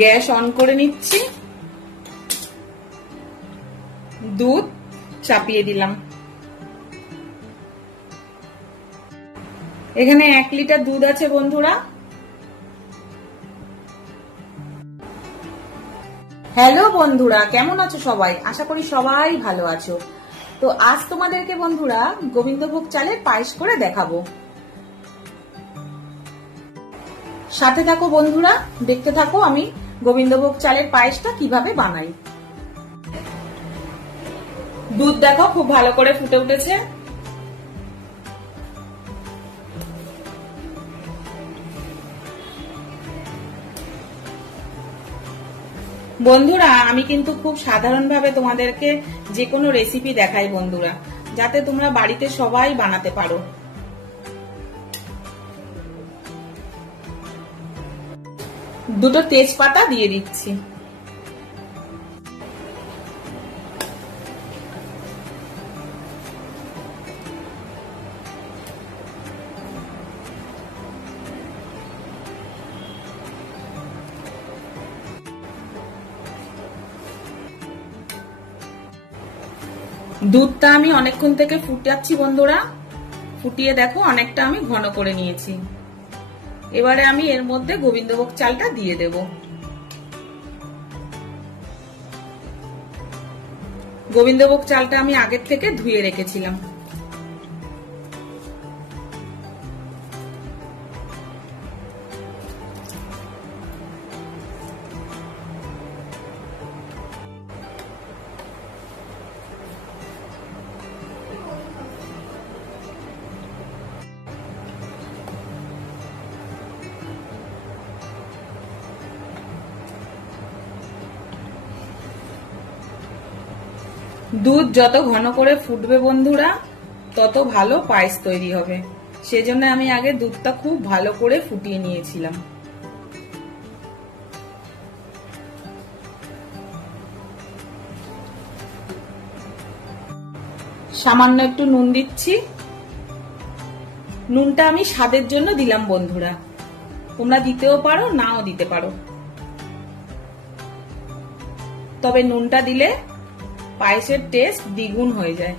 Gas on করে নিচ্ছি, দুধ চাপিয়ে দিলাম। এখানে 1 লিটার দুধ আছে বন্ধুরা। হ্যালো বন্ধুরা, কেমন আছো সবাই? আশা করি সবাই ভালো আছো। তো আজ তোমাদেরকে বন্ধুরা গোবিন্দভোগ চালের পায়েস করে দেখাবো। সাথে থাকো বন্ধুরা, দেখতে থাকো আমি গোবিন্দভোগ চালের পায়েসটা কিভাবে বানাই। দুধ দেখো খুব ভালো করে ফুটে উঠেছে। বন্ধুরা আমি কিন্তু খুব সাধারণভাবে তোমাদেরকে যে কোনো রেসিপি দেখাই বন্ধুরা, যাতে তোমরা বাড়িতে সবাই বানাতে পারো। দুটো তেজপাতা দিয়ে দিচ্ছি। দুধটা আমি অনেকক্ষণ থেকে ফুটাচ্ছি বন্ধুরা, ফুটিয়ে দেখো অনেকটা আমি ঘন করে নিয়েছি। এবারে আমি এর মধ্যে গোবিন্দভোগ চালটা দিয়ে দেব। গোবিন্দভোগ চালটা আমি আগের থেকে ধুয়ে রেখেছিলাম। দুধ যত ঘন করে ফুটবে বন্ধুরা, তত ভালো পায়েস তৈরি হবে। সেজন্য আমি আগে দুধটা খুব ভালো করে ফুটিয়ে নিয়েছিলাম। সামান্য একটু নুন দিচ্ছি। নুনটা আমি স্বাদের জন্য দিলাম বন্ধুরা, তোমরা দিতেও পারো নাও দিতে পারো, তবে নুনটা দিলে পায়েসের টেস্ট দ্বিগুণ হয়ে যায়।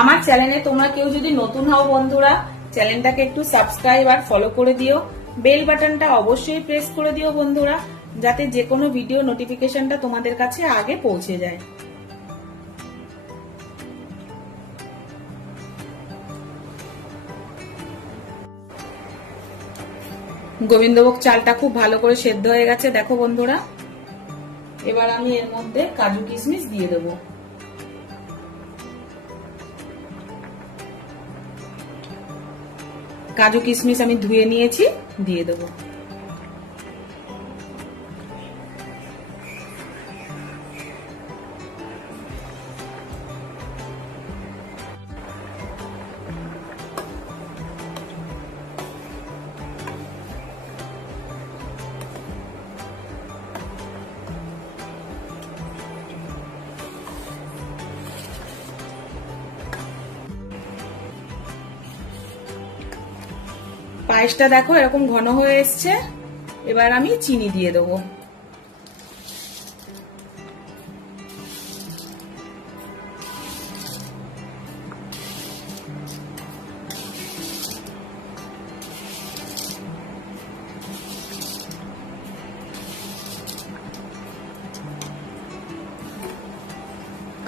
আমার চ্যানেলে তোমরা কেউ যদি নতুন হও বন্ধুরা, চ্যানেলটাকে একটু সাবস্ক্রাইব আর ফলো করে দিও। বেল বাটনটা অবশ্যই প্রেস করে দিও বন্ধুরা, যাতে যে কোনো ভিডিও নোটিফিকেশনটা তোমাদের কাছে আগে পৌঁছে যায়। গোবিন্দভোগ চালটা খুব ভালো করে সেদ্ধ হয়ে গেছে দেখো বন্ধুরা। এবার আমি এর মধ্যে কাজু কিশমিশ দিয়ে দেব। কাজু কিশমিশ আমি ধুয়ে নিয়েছি, দিয়ে দেব। পায়েসটা দেখো এরকম ঘন হয়ে এসছে। এবার আমি চিনি দিয়ে দেবো।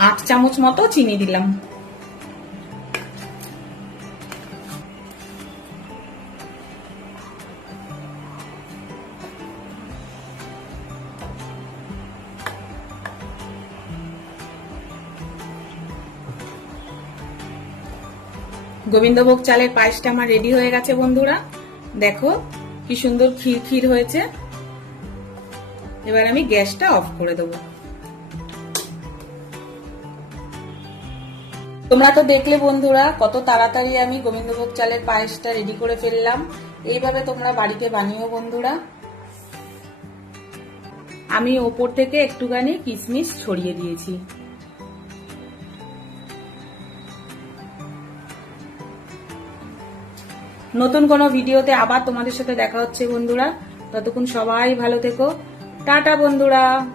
আট চামচ মতো চিনি দিলাম। গোবিন্দভোগ চালের পায়েসটা আমার রেডি হয়ে গেছে বন্ধুরা, দেখো কি সুন্দর ক্ষীর ক্ষীর হয়েছে। এবার আমি গ্যাসটা অফ করে দেবো। তোমরা তো দেখলে বন্ধুরা কত তাড়াতাড়ি আমি গোবিন্দভোগ চালের পায়েসটা রেডি করে ফেললাম। এইভাবে তোমরা বাড়িতে বানিও বন্ধুরা। আমি ওপর থেকে একটুখানি কিশমিশ ছড়িয়ে দিয়েছি। নতুন কোনো ভিডিওতে আবার তোমাদের সাথে দেখা হচ্ছে বন্ধুরা। ততক্ষণ সবাই ভালো থেকো। টাটা বন্ধুরা।